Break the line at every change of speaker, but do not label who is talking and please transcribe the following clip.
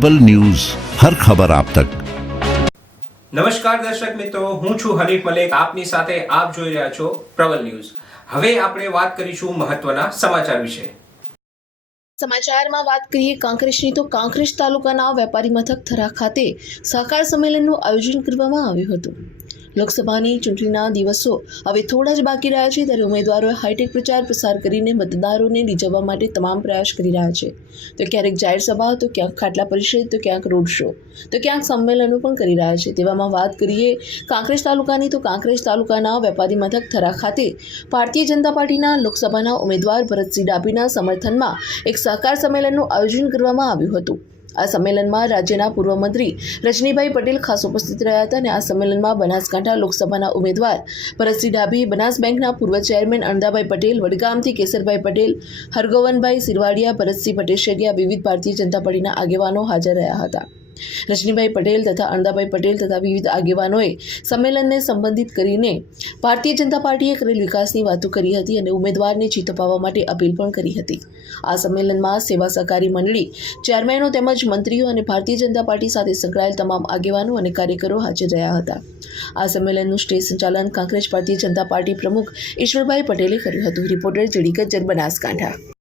People news હર ખબર આપ તક.
નમસ્કાર દર્શક મિત્રો હું છું હરીફ મલેક. આપની સાથે આપ જોઈ રહ્યા છો પ્રબલ ન્યૂઝ. હવે આપણે વાત કરીશું મહત્વના સમાચાર વિશે.
સમાચારમાં વાત કરીએ કાંકરેજની તો કાંકરેજ તાલુકાના વેપારી મથક થરા ખાતે સહકાર સંમેલનનું આયોજન કરવામાં આવ્યું હતું. લોકસભાની ચૂંટણીના દિવસો હવે થોડા જ બાકી રહ્યા છે, ત્યારે ઉમેદવારોએ હાઈટેક પ્રચાર પ્રસાર કરીને મતદારોને રીઝવવા માટે તમામ પ્રયાસ કરી રહ્યા છે. તો ક્યારેક જાહેર સભા, તો ક્યાંક ખાટલા પરિષદ, તો ક્યાંક રોડ શો. તો ક્યાંક સંમેલનો પણ કરી રહ્યા છે. તેવામાં વાત કરીએ કાંકરેજ તાલુકાની, તો કાંકરેજ તાલુકાના વેપારી મથક થરા ખાતે ભારતીય જનતા પાર્ટીના લોકસભાના ઉમેદવાર ભરતસિંહ ડાભીના સમર્થનમાં એક સહકાર સંમેલનનું આયોજન કરવામાં આવ્યું હતું. આ સંમેલનમાં રાજ્યના પૂર્વ મંત્રી રજનીભાઈ પટેલ ખાસ ઉપસ્થિત રહ્યા હતા અને આ સંમેલનમાં બનાસકાંઠા લોકસભાના ઉમેદવાર ભરતસિંહ ડાભી, બનાસ બેંકના પૂર્વ ચેરમેન અણદાભાઈ પટેલ, વડગામથી કેસરભાઈ પટેલ, હરગોવનભાઈ સિરવાડિયા, ભરતસિંહ પટેશરિયા વિવિધ ભારતીય જનતા પાર્ટીના આગેવાનો હાજર રહ્યા હતા. રજનીભાઈ પટેલ તથા અણદાભાઈ પટેલ તથા વિવિધ આગેવાનોએ સંમેલનને સંબંધિત કરીને ભારતીય જનતા પાર્ટીએ કરેલ વિકાસની વાતો કરી હતી અને ઉમેદવારને જીત અપાવવા માટે અપીલ પણ કરી હતી. આ સંમેલનમાં સેવા સહકારી મંડળી, ચેરમેનો તેમજ મંત્રીઓ અને ભારતીય જનતા પાર્ટી સાથે સંકળાયેલ તમામ આગેવાનો અને કાર્યકરો હાજર રહ્યા હતા. આ સંમેલનનું સ્ટેજ સંચાલન કાંકરેજ ભારતીય જનતા પાર્ટી પ્રમુખ ઈશ્વરભાઈ પટેલે કર્યું હતું. રિપોર્ટર જડીકત ગજ્જર બનાસકાંઠા